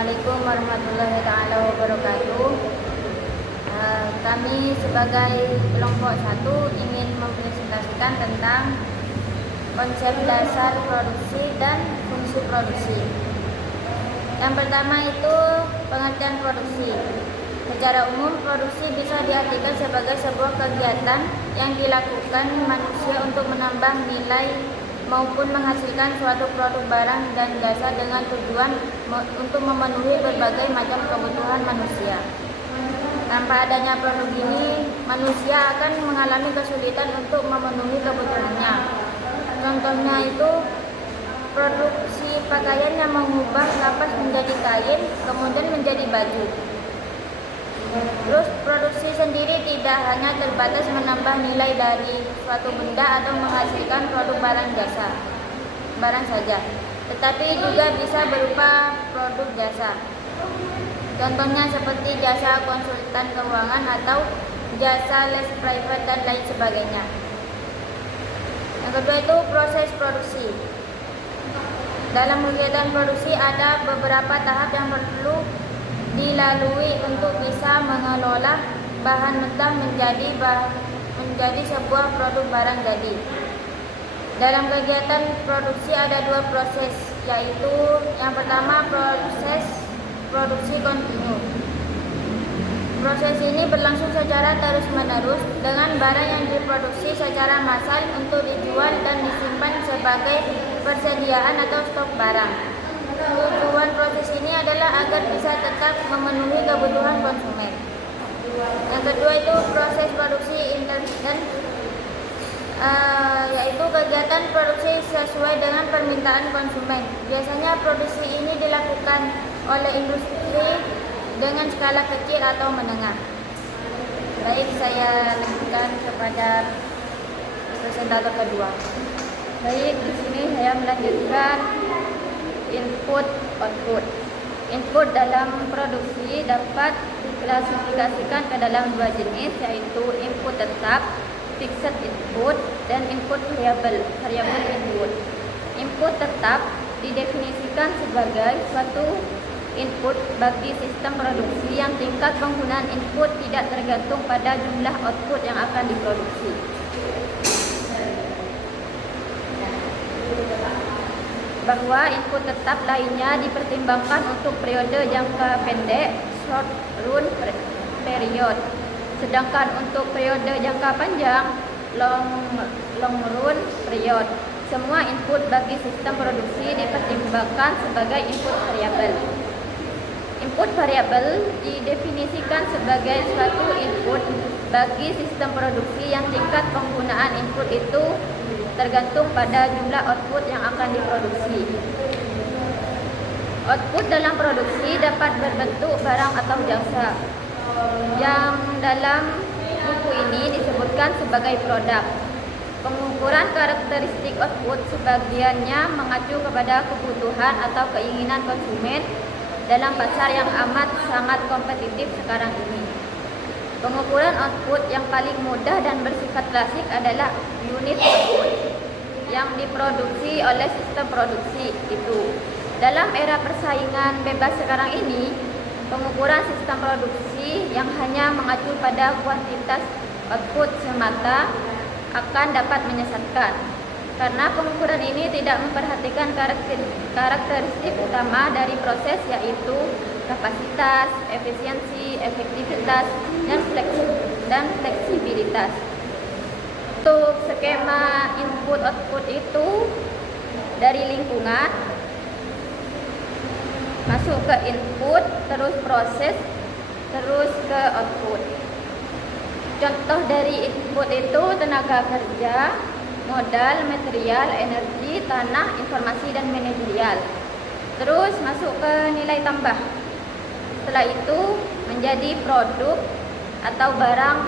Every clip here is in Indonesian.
Assalamualaikum warahmatullahi taala wabarakatuh. Kami sebagai kelompok 1 ingin mempresentasikan tentang konsep dasar produksi dan fungsi produksi. Yang pertama itu pengertian produksi. Secara umum, produksi bisa diartikan sebagai sebuah kegiatan yang dilakukan manusia untuk menambah nilai maupun menghasilkan suatu produk barang dan jasa dengan tujuan untuk memenuhi berbagai macam kebutuhan manusia. Tanpa adanya produk ini, manusia akan mengalami kesulitan untuk memenuhi kebutuhannya. Contohnya itu produksi pakaian yang mengubah kapas menjadi kain, kemudian menjadi baju. Terus produksi sendiri tidak hanya terbatas menambah nilai dari suatu benda atau menghasilkan produk barang saja, tetapi juga bisa berupa produk jasa. Contohnya seperti jasa konsultan keuangan atau jasa les private dan lain sebagainya. Yang kedua itu proses produksi. Dalam kegiatan produksi ada beberapa tahap yang perlu dilalui untuk bisa mengelola bahan mentah menjadi sebuah produk barang jadi. Dalam kegiatan produksi ada 2 proses, yaitu yang pertama proses produksi kontinu. Proses ini berlangsung secara terus-menerus dengan barang yang diproduksi secara massal untuk dijual dan disimpan sebagai persediaan atau stok barang. Tujuan proses ini adalah agar bisa tetap memenuhi kebutuhan konsumen. Yang kedua itu proses produksi intermittent, yaitu kegiatan produksi sesuai dengan permintaan konsumen. Biasanya produksi ini dilakukan oleh industri dengan skala kecil atau menengah. Baik, saya lanjutkan kepada presentator kedua. Baik, di sini saya melanjutkan input output. Input dalam produksi dapat diklasifikasikan ke dalam 2 jenis, yaitu input tetap fixed input dan input variable input. Input tetap didefinisikan sebagai suatu input bagi sistem produksi yang tingkat penggunaan input tidak tergantung pada jumlah output yang akan diproduksi. Bahwa input tetap lainnya dipertimbangkan untuk periode jangka pendek short run period, sedangkan untuk periode jangka panjang long run period. Semua input bagi sistem produksi dipertimbangkan sebagai input variabel. Input variabel didefinisikan sebagai suatu input bagi sistem produksi yang tingkat penggunaan input itu tergantung pada jumlah output yang akan diproduksi. Output dalam produksi dapat berbentuk barang atau jasa, yang dalam buku ini disebutkan sebagai produk. Pengukuran karakteristik output sebagiannya mengacu kepada kebutuhan atau keinginan konsumen dalam pasar yang amat sangat kompetitif sekarang ini. Pengukuran output yang paling mudah dan bersifat klasik adalah unit output yang diproduksi oleh sistem produksi itu. Dalam era persaingan bebas sekarang ini, pengukuran sistem produksi yang hanya mengacu pada kuantitas output semata akan dapat menyesatkan, karena pengukuran ini tidak memperhatikan karakteristik utama dari proses, yaitu kapasitas, efisiensi, efektivitas, dan fleksibilitas. Untuk skema input-output itu dari lingkungan masuk ke input, terus proses, terus ke output. Contoh dari input itu tenaga kerja, modal, material, energi, tanah, informasi, dan manajerial. Terus masuk ke nilai tambah. Setelah itu menjadi produk atau barang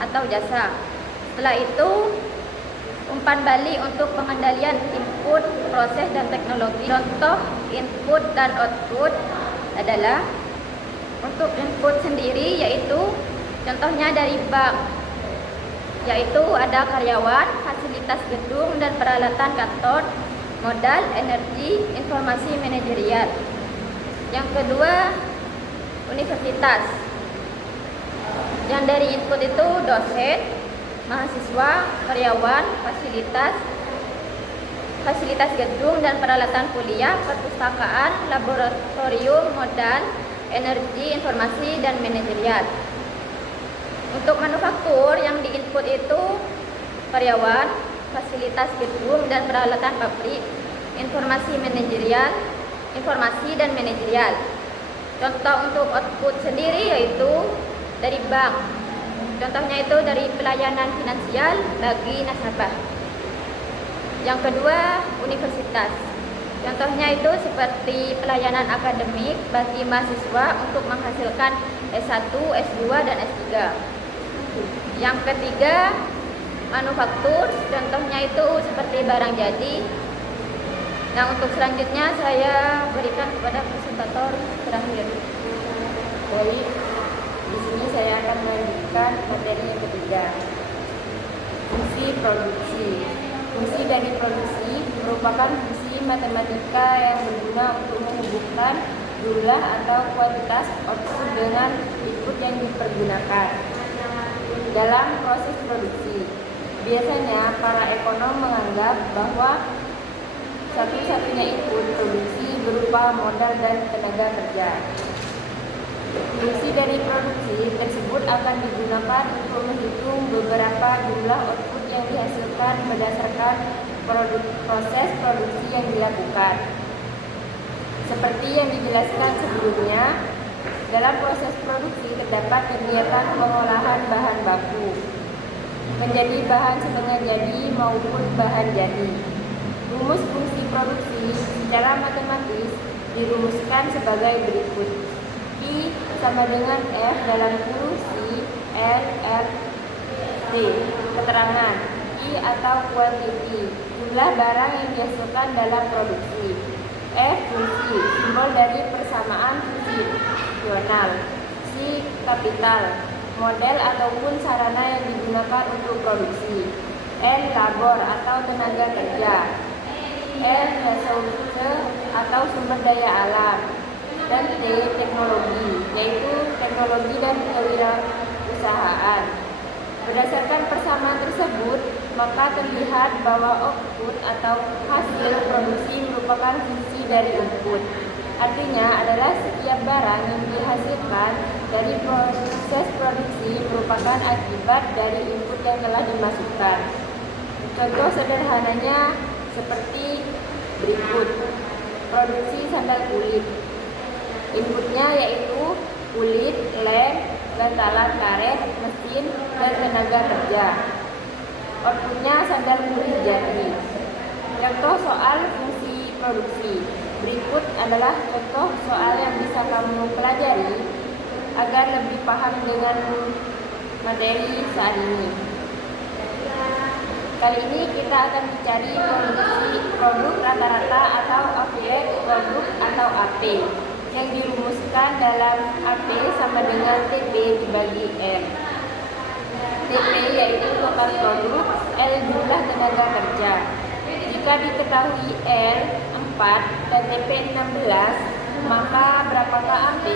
atau jasa. Setelah itu umpan balik untuk pengendalian input, proses, dan teknologi. Contoh input dan output adalah untuk input sendiri, yaitu contohnya dari bank, yaitu ada karyawan, fasilitas gedung dan peralatan kantor, modal, energi, informasi, manajerial. Yang kedua, universitas. Yang dari input itu dosen, mahasiswa, karyawan, fasilitas gedung dan peralatan kuliah, perpustakaan, laboratorium, modal, energi, informasi, dan manajerial. Untuk manufaktur yang di input itu karyawan, fasilitas gedung dan peralatan pabrik, informasi dan manajerial. Contoh untuk output sendiri yaitu dari bank. Contohnya itu dari pelayanan finansial bagi nasabah. Yang kedua, universitas. Contohnya itu seperti pelayanan akademik bagi mahasiswa untuk menghasilkan S1, S2, dan S3. Yang ketiga, manufaktur. Contohnya itu seperti barang jadi. Nah, untuk selanjutnya saya berikan kepada presentator terakhir. Baik, di sini saya akan melanjutkan materi yang ketiga. Fungsi produksi. Fungsi dari produksi merupakan fungsi matematika yang berguna untuk menghubungkan jumlah atau kuantitas output dengan input yang dipergunakan dalam proses produksi. Biasanya para ekonom menganggap bahwa satu-satunya input produksi berupa modal dan tenaga kerja. Fungsi dari produksi tersebut akan digunakan untuk menghitung beberapa jumlah output yang dihasilkan berdasarkan proses produksi yang dilakukan. Seperti yang dijelaskan sebelumnya, dalam proses produksi terdapat kegiatan pengolahan bahan baku menjadi bahan setengah jadi maupun bahan jadi. Rumus fungsi produksi secara matematis dirumuskan sebagai berikut. I sama dengan F dalam kurung C L T. Keterangan I atau quantity, jumlah barang yang dihasilkan dalam produksi. F fungsi, simbol dari persamaan fungsional. C kapital, model ataupun sarana yang digunakan untuk produksi. N labor atau tenaga kerja. L resource atau sumber daya alam. Dan T teknologi, yaitu teknologi dan kewirausahaan. Berdasarkan persamaan tersebut, maka terlihat bahwa output atau hasil produksi merupakan fungsi dari input. Artinya adalah setiap barang yang dihasilkan dari proses produksi merupakan akibat dari input yang telah dimasukkan. Contoh sederhananya seperti berikut. Produksi sandal kulit. Inputnya yaitu kulit, lem, bantalan karet, mesin, dan tenaga kerja. Outputnya sandal kulit jadi. Contoh soal fungsi produksi. Berikut adalah contoh soal yang bisa kamu pelajari agar lebih paham dengan materi saat ini. Kali ini kita akan mencari produk rata-rata atau average produk atau AP yang dirumuskan dalam AP sama dengan TP dibagi M. TP yaitu total produk, L jumlah tenaga kerja. Jika diketahui L 4 dan TP 16, maka berapakah AP?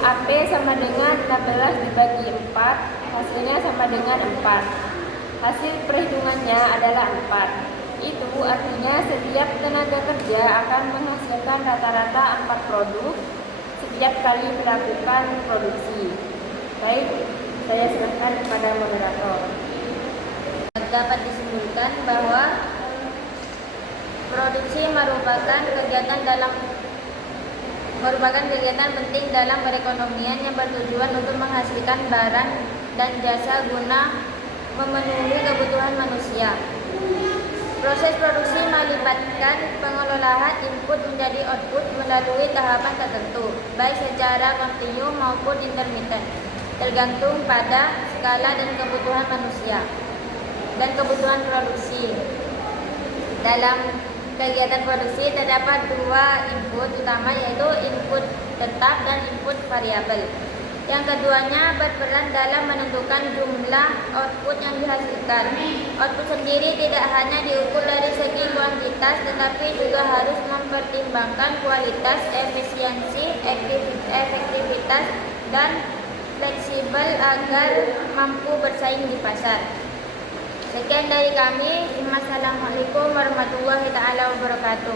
AP sama dengan 16 dibagi 4, hasilnya sama dengan 4. Hasil perhitungannya adalah 4. Itu artinya setiap tenaga kerja akan menghasilkan rata-rata 4 produk setiap kali melakukan produksi. Baik, saya serahkan kepada moderator. Dapat disimpulkan bahwa produksi merupakan kegiatan penting dalam perekonomian yang bertujuan untuk menghasilkan barang dan jasa guna memenuhi kebutuhan manusia. Proses produksi melibatkan pengelolaan input menjadi output melalui tahapan tertentu, baik secara kontinu maupun intermiten, tergantung pada skala dan kebutuhan manusia dan kebutuhan produksi. Dalam kegiatan produksi terdapat dua input utama, yaitu input tetap dan input variabel. Yang keduanya berperan dalam menentukan jumlah output yang dihasilkan. Output sendiri tidak hanya diukur dari segi kuantitas, tetapi juga harus mempertimbangkan kualitas, efisiensi, efektivitas, dan fleksibel agar mampu bersaing di pasar. Sekian dari kami. Wassalamualaikum warahmatullahi wabarakatuh.